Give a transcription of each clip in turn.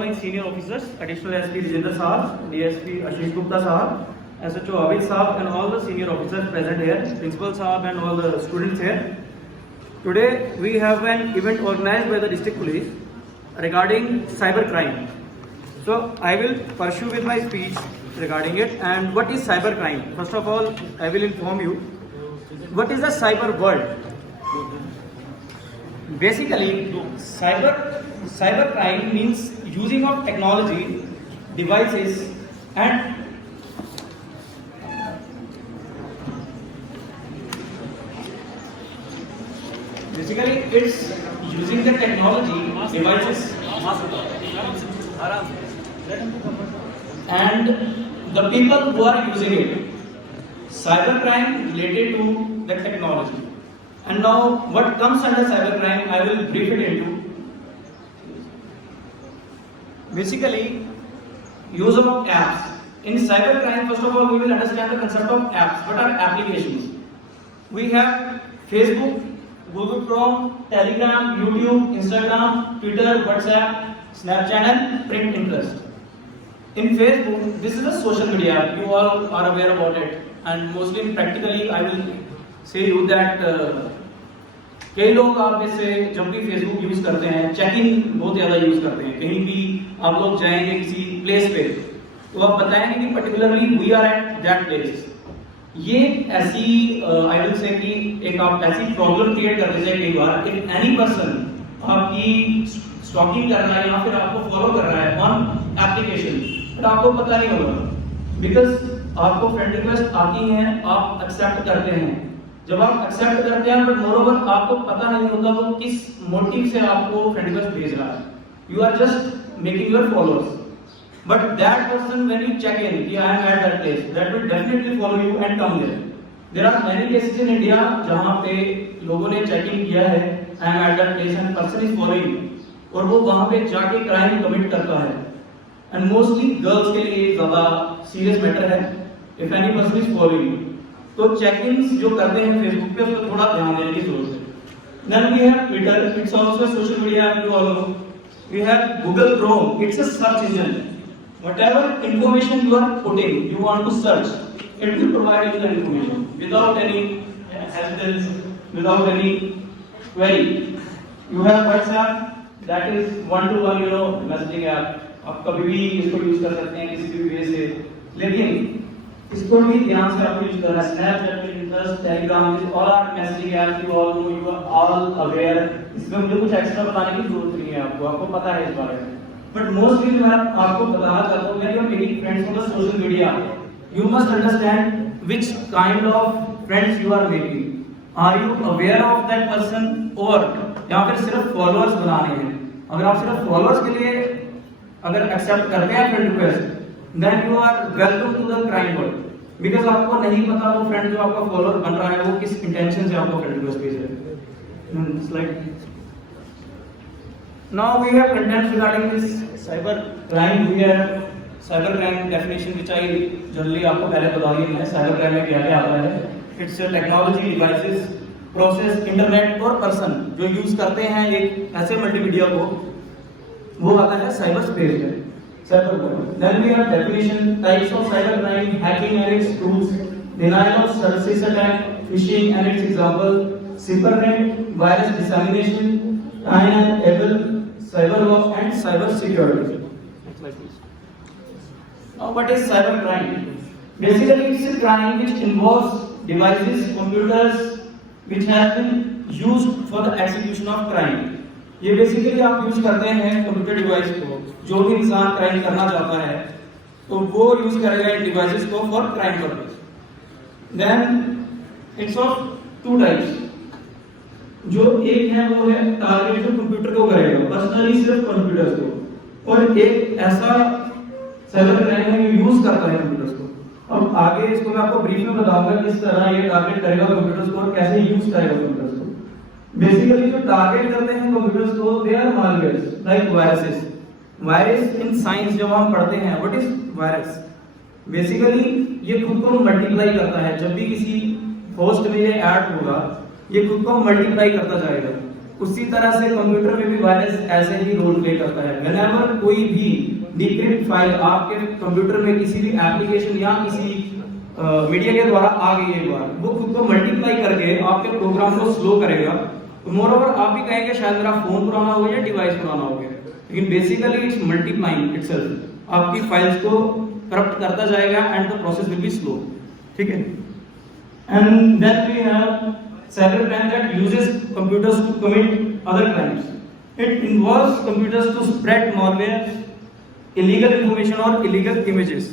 my senior officers, Additional SP Rajendra Saab, DSP Ashish Gupta Saab, SHO Abid Saab, and all the senior officers present here, Principal Saab and all the students here. Today we have an event organized by the district police regarding cyber crime. So I will pursue with my speech regarding it. And what is cyber crime? First of all, I will inform you what is the cyber world. Basically, cyber crime means using of technology, devices, and basically it's using the technology, devices, and the people who are using it. Cyber crime related to the technology. And now, what comes under cybercrime, I will brief it into. Basically, use of apps. In cybercrime, first of all, we will understand the concept of apps. What are applications? We have Facebook, Google Chrome, Telegram, YouTube, Instagram, Twitter, WhatsApp, Snapchat, and print interest. In Facebook, this is a social media. You all are aware about it. And mostly practically, I will say you that कई लोग आप में से जब भी Facebook use करते हैं, checking बहुत ज़्यादा यूज करते हैं. कहीं भी आप लोग जाएंगे किसी प्लेस पे तो आप बताएंगे कि particularly we are at that place. ये ऐसी आई विल से कि एक आप ऐसी प्रॉब्लम क्रिएट कर देते हैं कई बार कि एनी पर्सन आपकी स्टॉकिंग कर रहा है या फिर आपको फॉलो कर रहा है ऑन एप्लीकेशन, बट आपको पता नहीं होगा बिकॉज आपको फ्रेंड रिक्वेस्ट आती है, आप एक्सेप्ट करते हैं. जब आप एक्सेप्ट करते हैं बट मोरओवर आपको पता नहीं होता वो किस मोटिव से आपको फ्रेंड रिक्वेस्ट भेज रहा है. You are just making your followers, but that person when you check in कि I am at that place, that will definitely follow you and come there. There are many cases in India जहां पे लोगों ने checking किया है I am at that place and person is following और वो वहां पे जाके क्राइम कमिट करता है. एंड मोस्टली गर्ल्स के लिए ज्यादा सीरियस मैटर है if any person is following. तो चेकिंग्स जो करते हैं फेसबुक पे उसको थोड़ा ध्यान देने की जरूरत है. Then we have Twitter, it's also social media app you all know. We have Google Chrome, it's a search engine. Whatever information you are putting, you want to search, it will provide you the information without any hesitance, without any query. You have WhatsApp, that is one-to-one messaging app. आप कभी भी इसको use कर सकते हैं किसी भी वे से, लेकिन इसको भी ध्यान से आपको यूज करना है. Snapchat, Pinterest, Telegram, all are messaging apps, you all know, you are all aware. इसमें मुझे कुछ एक्स्ट्रा बताने की जरूरत नहीं है, आपको पता है इस बारे में. बट मोस्टली मैं आपको बताना चाहता हूँ when you are making friends on the social media, you must understand which kind of friends you are making. Are you aware of that person और या फिर सिर्फ फॉलोअर्स बनाने हैं. अगर आप सिर्फ फॉलोअर्स के लिए अगर एक्सेप्ट करते हैं friend request, then you are welcome to the crime world, because आपको नहीं पता वो फ्रेंड जो आपका फॉलोअर बन रहा है वो किस इंटेंशन से आपको फ्रेंड रिक्वेस्ट भेज रहा है. Slide. Now we have contents regarding this cyber crime. We have cyber crime definition which I generally आपको पहले बता दी है. cyber crime में क्या क्या आता है. It's technology, devices, process, internet और person जो यूज करते हैं एक ऐसे मल्टीमीडिया को, वो आता है साइबर स्पेस में. Then we have definition, types of cybercrime, hacking and its tools, denial of services attack, phishing and its example, cybernet, virus dissemination, time and able, cyber law and cyber security. Now what is cybercrime? Basically it's a crime which involves devices, computers which have been used for the execution of crime. ये basically आप use करते हैं computer device को, जो भी इंसान crime करना चाहता है तो वो यूज करेगा इन डिवाइसेस को for crime purpose. Then it's of two types. जो एक है वो है टारगेट जो कंप्यूटर को करेगा, पर्सनली सिर्फ कंप्यूटर्स को, और एक ऐसा साइबर क्राइम है जो यूज करता है कंप्यूटर्स को. अब आगे इसको मैं आपको ब्रीफ में बताऊंगा किस तरह ये टारगेट करेगा कंप्यूटर्स को और कैसे यूज करेगा कंप्यूटर्स को. बेसिकली जो टारगेट करते हैं कंप्यूटर्स को, they are malwares like viruses. Virus in science जब हम पढ़ते हैं व्हाट इज वायरस, बेसिकली ये खुद को मल्टीप्लाई करता है. जब भी किसी होस्ट में ये ऐड होगा ये खुद को मल्टीप्लाई करता जाएगा. उसी तरह से कंप्यूटर में भी वायरस ऐसे ही रोल प्ले करता है। व्हेनेवर कोई भी डिक्रिप्ट फाइल आपके कंप्यूटर में किसी भी एप्लीकेशन या किसी मीडिया के द्वारा आ गई है, एक बार वो खुद को मल्टीप्लाई करके आपके प्रोग्राम को स्लो करेगा। मोर ओवर आप भी कहेंगे शायद मेरा फोन पुराना हो गया या डिवाइस पुराना हो गया, लेकिन बेसिकली इट्स मल्टीप्लाइंग इटसेल्फ, आपकी फाइल्स को करप्ट करता जाएगा and the process will be slow. ठीक है। And then we have cyber crime that uses computers to commit other crimes. It involves computers to spread malware, illegal information और illegal images.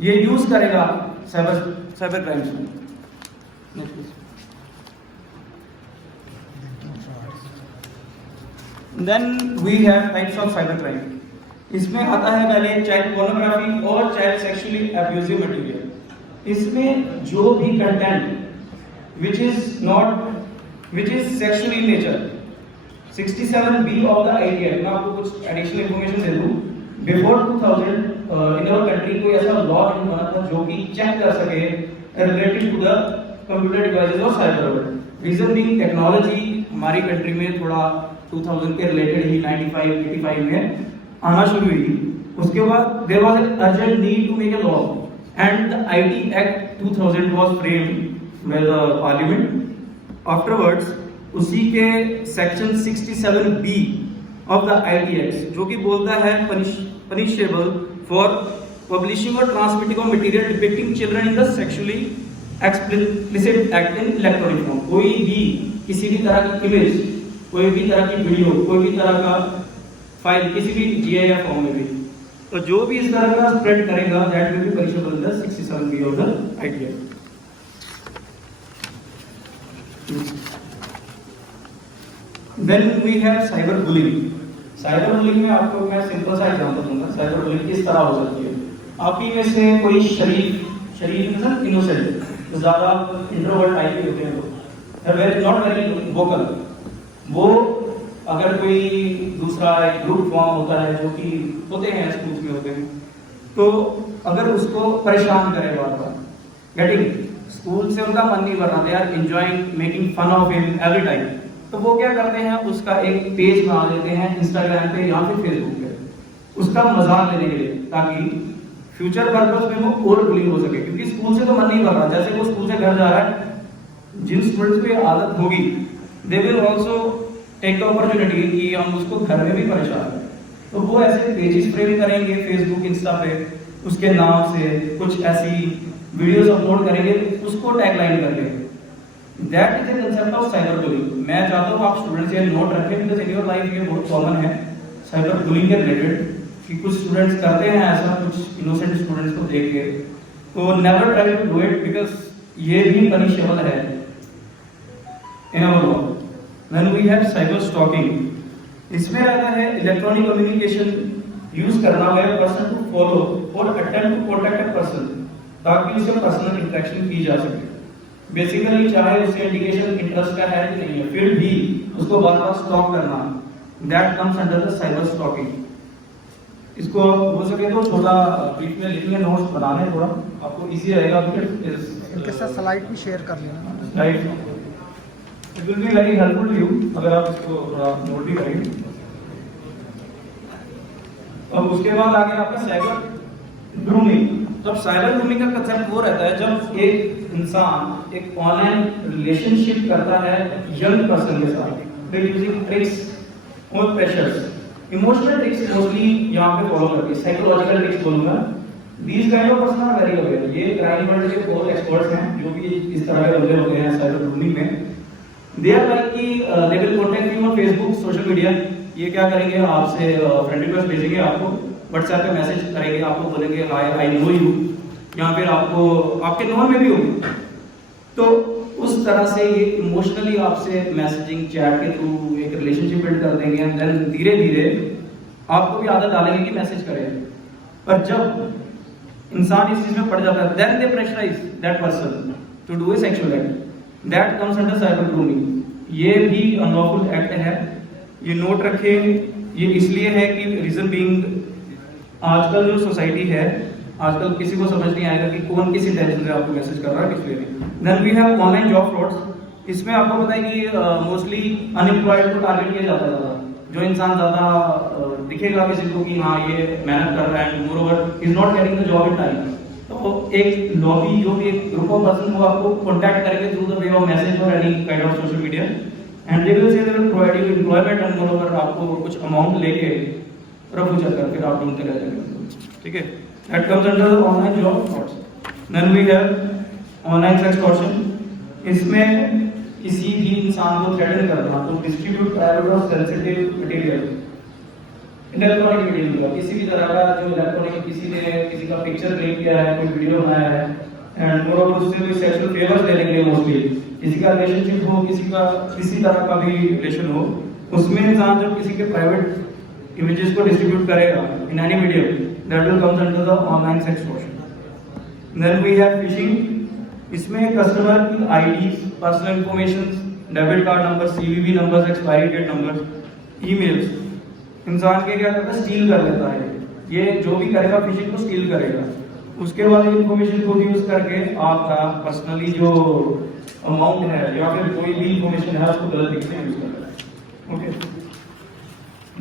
ये use करेगा cyber crimes में। Then we have types of cyber crime. इसमें आता है पहले child pornography और child sexually abusive material. इसमें जो भी content which is sexual in nature, 67B of the IDF। मैं आपको कुछ एडिशनल इंफॉर्मेशन दे दूं। बिफोर 2000 इन आवर कंट्री कोई ऐसा लॉ नहीं बना था जो कि चेक कर सके related to the computer devices और cyber world. Reason being technology हमारी कंट्री में थोड़ा 2000 के रिलेटेड ही 95-85 में आना शुरू हुई। उसके बाद there was an urgent need to make a law and the IT act 2000 was framed by the parliament. Afterwards उसी के section 67B of the IT act जो कि बोलता है पनिशेबल फॉर पब्लिशिंग और transmitting of material depicting children in the sexually explicit act in electronic form. कोई भी किसी भी तरह की इमेज, कोई भी तरह की वीडियो, कोई भी तरह का फाइल किसी भी GIF फॉर्म में भी, तो जो भी इस तरह का स्प्रेड करेगा that will be punishable in the 67B of the IT act. Then we have cyber bullying. Cyber bullying में आपको मैं सिंपल सा एग्जांपल दूंगा साइबर बुलिंग किस तरह हो सकती है। आप ही में से कोई शरीफ मतलब इनोसेंट, तो ज्यादा इंट्रोवर्ट टाइप के होते हैं वो, वेरी नॉट वेरी वोकल, वो अगर कोई दूसरा एक ग्रुप फॉर्म होता है जो कि होते हैं स्कूल में होते हैं, तो अगर उसको परेशान करे बार बार, गेटिंग स्कूल से उनका मन नहीं भर रहा, they are enjoying making fun of him every time, तो वो क्या करते हैं उसका एक पेज बना देते हैं इंस्टाग्राम पे या फिर फेसबुक पे, उसका मजाक लेने के लिए, ताकि फ्यूचर पर्पस में वो और बुलिंग हो सके। क्योंकि स्कूल से तो मन नहीं भर रहा, जैसे वो स्कूल से घर जा रहा है, जिन स्टूडेंट्स को ये आदत होगी they will also take the opportunity कि हम उसको घर में भी परेशान करें, तो वो ऐसे पेजेस फ्रेम करेंगे फेसबुक इंस्टा पे, उसके नाम से कुछ ऐसी वीडियोस अपलोड करेंगे उसको टैगलाइन करके। That is the concept of cyber bullying. मैं चाहता हूँ आप स्टूडेंट्स ये नोट रखें, बिकॉज इन योर लाइफ ये बहुत कॉमन है साइबर बुलिंग के रिलेटेड, कि कुछ स्टूडेंट्स करते हैं ऐसा, कुछ इनोसेंट स्टूडेंट्स को देख के, तो never try to do it because ये भी पनिशेबल है in our law. When we have cyber stalking, इसमें रहता है इलेक्ट्रॉनिक कम्युनिकेशन यूज करना है पर्सन टू फॉलो और attempt to contact a person, ताकि उससे पर्सनल इंटरेक्शन की जा सके। बेसिकली चाहे उसके इंडिकेशन इंटरेस्ट का है कि नहीं है, फिर भी उसको बार बार स्टॉक करना, that comes under the cyber stalking. इसको हो सके तो थोड़ा ब्रीफ में लिखने नोट्स बनाने, थोड़ा आपको इजी रहेगा। इनके साथ स्लाइड भी शेयर कर लेना, slide it will be very helpful to you अगर आप इसको थोड़ा नोट भी करेंगे। अब उसके बाद आगे आपका साइबर ग्रूमिंग। जब साइबर ग्रूमिंग का कंसेप्ट वो रहता है जब एक इंसान एक ऑनलाइन रिलेशनशिप करता है यंग पर्सन के साथ यूजिंग ट्रिक्स और प्रेशर्स, इमोशनल ट्रिक्स मोस्टली यहाँ पे फॉलो करती है, साइकोलॉजिकल ट्रिक्स बोलूंगा। These kind of person are very aware, ये क्राइम वर्ल्ड के बहुत एक्सपर्ट्स हैं जो भी इस तरह के बंदे होते हैं साइबर ग्रूमिंग में। दे आर लाइक कि they will contact you on Facebook, social media, ये क्या करेंगे आपसे फ्रेंड रिक्वेस्ट भेजेंगे, आपको व्हाट्सएप पे मैसेज करेंगे, आपको बोलेंगे हाय आई नो यू, या फिर आपको आपके नोन में भी होंगे, तो उस तरह से ये इमोशनली आपसे मैसेजिंग चैट के थ्रू एक रिलेशनशिप बिल्ड कर देंगे एंड देन धीरे धीरे आपको भी आदत डालेंगे कि मैसेज करें। पर जब इंसान इस चीज में पड़ जाता है then they pressurise that person to do a sexual act, that comes under cyber grooming. ये भी अनलॉफुल एक्ट है, ये नोट रखें। ये इसलिए है कि रीजन बीइंग आजकल जो सोसाइटी है, आजकल किसी को समझ नहीं आएगा कि कौन किस इंटेंशन से आपको मैसेज कर रहा है, किस लिए नहीं। Then we have online job frauds. इसमें आपको पता है कि मोस्टली अनएम्प्लॉयड को टारगेट किया जाता है ज़्यादा। जो इंसान ज़्यादा दिखेगा किसी को कि हाँ ये मेहनत कर रहा है and moreover is not getting the job in time, तो एक लॉबी जो भी एक ग्रुप ऑफ पर्सन वो आपको कॉन्टैक्ट करेंगे through the way of message और any kind of social media and they will say they will provide you employment and moreover आपको कुछ अमाउंट लेके रफू चक्कर फिर आप ढूंढते रह जाएंगे। ठीक है, that comes under online job frauds. Then we have online extortion. इसमें किसी भी इंसान को थ्रेटन करना तो डिस्ट्रीब्यूट प्राइवेट और सेंसिटिव मटेरियल, इलेक्ट्रॉनिक मटेरियल, किसी भी तरह का जो इलेक्ट्रॉनिक किसी ने किसी का पिक्चर क्लिक किया है, कोई वीडियो बनाया है एंड मोरओवर उससे कोई सेक्सुअल फेवर्स लेने के लिए मोस्टली किसी का रिलेशनशिप हो, किसी का किसी तरह का भी रिलेशन हो, उसमें इंसान जब किसी के प्राइवेट इमेजेस को डिस्ट्रीब्यूट करेगा in any medium that will comes under the online extortion. Then we have phishing. इसमें कस्टमर की ID, personal information, debit card number, CVV numbers, expiry date numbers, emails इंसान के क्या करता है, स्टील कर लेता है। ये जो भी करेगा फिशिंग को स्टील करेगा। उसके बाद इंफॉर्मेशन को यूज करके आपका पर्सनली जो अमाउंट है या फिर कोई भी इंफॉर्मेशन है उसको गलत तरीके से यूज करता है। Okay,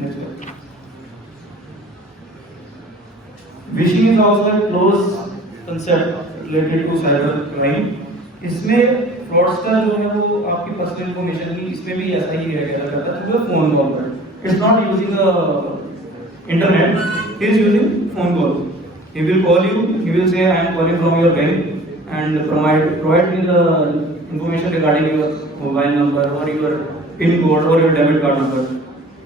next. Phishing is also a close concept related to cyber crime. इसमें फ्रॉडस्टर जो है वो आपकी पर्सनल इंफॉर्मेशन की इसमें भी ऐसा ही है करता है थ्रू फोन कॉल पर। It's not using internet, he is using phone call. He will call you, he will say I am calling from your bank and provide me the information regarding your mobile number और your pin code और your debit card number.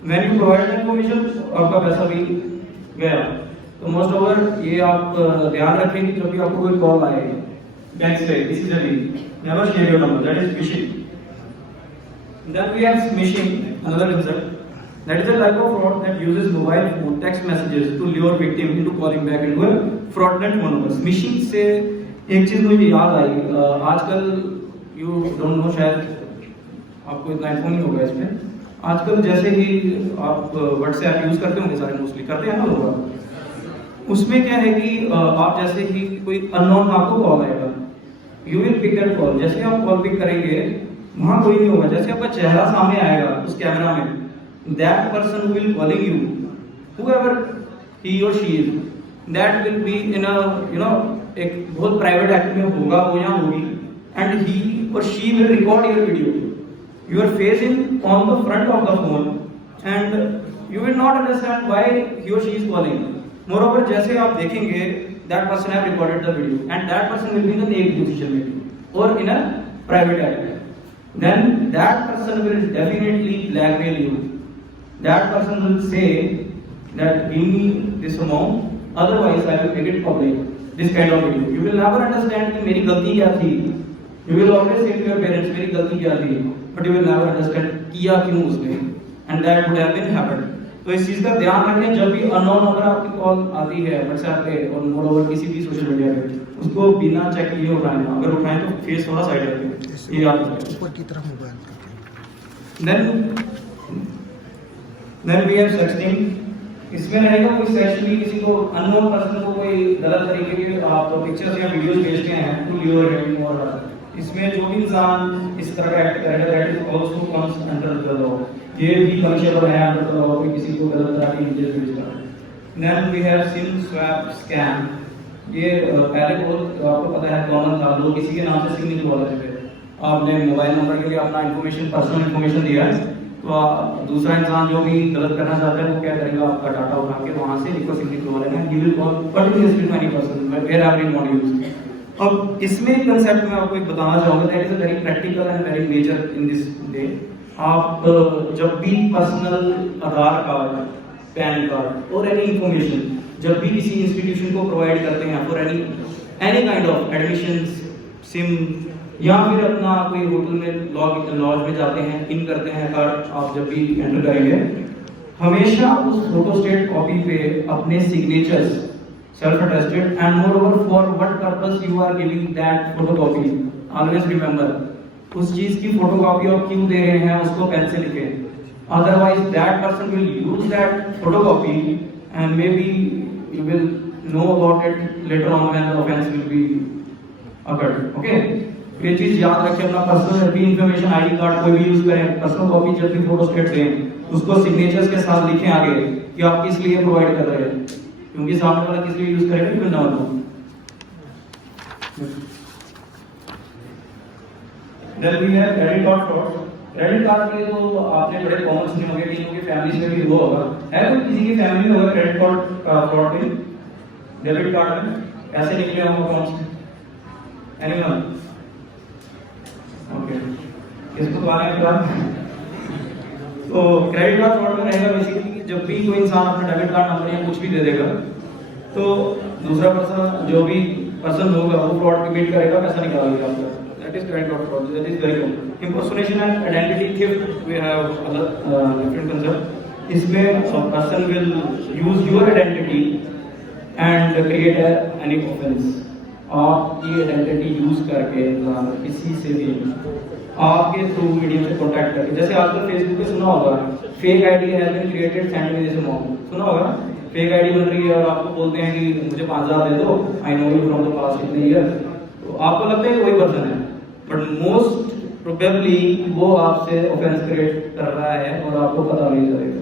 When you provide the information आपका पैसा भी गया। तो most over ये आप ध्यान रखें कि जब भी आपको कोई कॉल आए बैंक से किसी से भी, never share your number, that is fishing. Then we have smishing, another concept. That is a type of fraud that uses mobile phone text messages to lure victim into calling back into a fraudulent phone number. Smishing से एक चीज मुझे याद आई, आजकल you don't know, शायद आपको इतना info नहीं होगा इसमें। आजकल जैसे ही आप WhatsApp यूज करते होंगे, सारे मोस्टली करते हैं ना लोग, उसमें क्या है कि आप जैसे ही कोई अननोन आपको कॉल आएगा, you will pick that call. जैसे आप कॉल पिक करेंगे वहां कोई नहीं होगा, जैसे आपका चेहरा सामने आएगा उस कैमरा में, that person who will calling you, whoever he or she is, that will be in a एक बहुत प्राइवेट एक्ट में होगा वो या होगी, and he or she will record your video, your face in on the front of the phone, and you will not understand why he or she is calling. Moreover, जैसे आप देखेंगे that person have recorded the video and that person will be in the naked position maybe or in a private act. Then that person will definitely blackmail you. That person will say that give me this amount, otherwise I will make it public. This kind of video. You will never understand कि मेरी गलती क्या थी. You will always say to your parents मेरी गलती क्या थी, but you will never understand किया क्यों उसने. And that would have been happened. तो इस चीज का ध्यान रखें, जब भी अननोन अगर आपकी कॉल आती है WhatsApp पे और मोरओवर किसी भी सोशल मीडिया पे, उसको बिना चेक किए उठाएं। अगर उठाएं तो फेस थोड़ा साइड रखें, ये याद रखें। ऊपर की तरफ mobile then we have sexting. इसमें रहेगा कोई सेक्सुअली किसी को, अननोन पर्सन को कोई गलत तरीके के आप पिक्चर्स या वीडियोस भेजते हैं टू ल्योर हिम, और इसमें जो भी इंसान इस तरह का एक्ट करेगा that is also comes under the law. ये भी पनिशेबल है अंडर द लॉ, किसी को गलत तरह की इमेजेस भेजना। Then we have SIM swap scam. ये पहले बहुत आपको पता है कॉमन था, लोग किसी के नाम से सिम निकलवा लेते थे। आपने मोबाइल नंबर के लिए अपना इन्फॉर्मेशन, पर्सनल इन्फॉर्मेशन दिया है, तो दूसरा इंसान जो भी गलत करना चाहता है वो क्या करेगा, आपका डाटा उठा के वहां से इनको सिम निकलवा लेना। He will call particularly to any person wherever he want use. अब इसमें कंसेप्ट में आपको एक बताना चाहूंगा, that is a very practical and very major in this day. आप जब भी personal Aadhaar card, PAN card और एनी इंफॉर्मेशन जब भी किसी इंस्टीट्यूशन को प्रोवाइड करते हैं for any kind of admission, SIM, या फिर अपना कोई होटल में लॉज में जाते हैं, इन करते हैं कार्ड, आप जब भी एंटर करेंगे हमेशा उस फोटोस्टेट कॉपी पे अपने signatures self attested and moreover for what purpose you are giving that photocopy, always remember उस चीज की फोटोकॉपी आप क्यों दे रहे हैं उसको पेन से लिखें, otherwise that person will use that photocopy and maybe you will know about it later on when the offense will be occurred. Okay, ये चीज याद रखें, अपना पर्सनल इन्फॉर्मेशन आईडी कार्ड कोई भी यूज करें, पर्सनल कॉपी जब भी फोटो स्टेट दें उसको सिग्नेचर्स के साथ लिखें आगे कि आप किस लिए प्रोवाइड कर रहे हैं, क्योंकि सामने वाला किस लिए यूज करेगा you will not know. Then we have credit card fraud. Credit card के तो आपने बड़े कॉमन सुने होंगे, कि लोगों की फैमिली में भी हुआ होगा, है कोई किसी की फैमिली में होगा क्रेडिट कार्ड फ्रॉड में, डेबिट कार्ड में ऐसे निकले होंगे अकाउंट से, एनीवन? ओके, किसको तो आने का? तो क्रेडिट कार्ड फ्रॉड में रहेगा बेसिकली कि जब भी कोई इंसान अपना डेबिट कार्ड नंबर या कुछ भी दे देगा तो दूसरा पर्सन, जो भी पर्सन होगा वो फ्रॉड कमिट करेगा, पैसा निकालेगा आपका। That is credit card fraud, that is very common. Impersonation and identity theft, we have other different concept. इसमें person will use your identity and create any offense. आपकी आइडेंटिटी यूज करके किसी से भी आपके थ्रू मीडियम से contact करके, जैसे आजकल फेसबुक पे सुना होगा fake ID has been created send me this amount, सुना होगा फेक आईडी बन रही है और आपको बोलते हैं कि मुझे 5000 दे दो, I know you from the past इतने ईयर, तो आपको लगता है वही पर्सन है, बट मोस्ट प्रोबेबली वो आपसे ऑफेंस क्रिएट कर रहा है और आपको पता नहीं चलेगा।